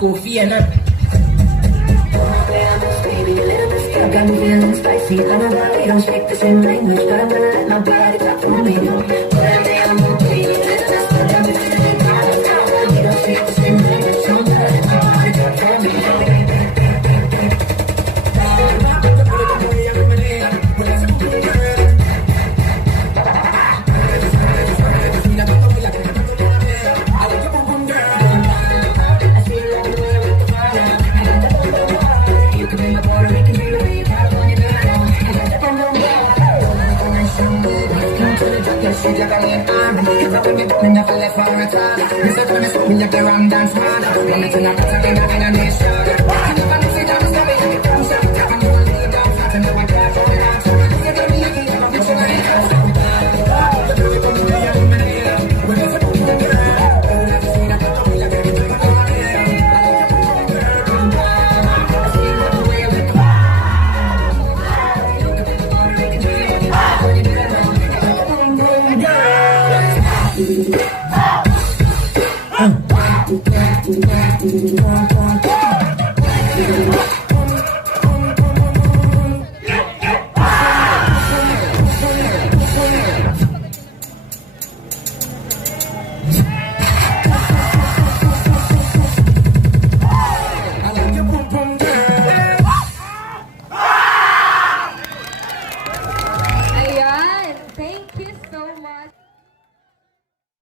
Kofi Annan. Got me feeling spicy, and I know we don't speak the same language, but I'm gonna let my body talk for me. But I think I'm okay, that's what I'm feeling. We don't speak the same language, so I'm gonna let my body talk for me. Silla caliente, esa fue mi niña fue de favorita. Dice con eso, niña que van dance man. No me suena casa que no tenga ni show. I never knew she dance to me, and it comes to me, I'm gonna lead down. I know I can't hold it out. Dice que mi aquí, I'm gonna show my hands. Yo te voy con mi día, no me niega. When I say, oh, girl, una vecina que comida que me trae con la mía. I see you the way we go. Look at the water, we can do it. When you do it, girl.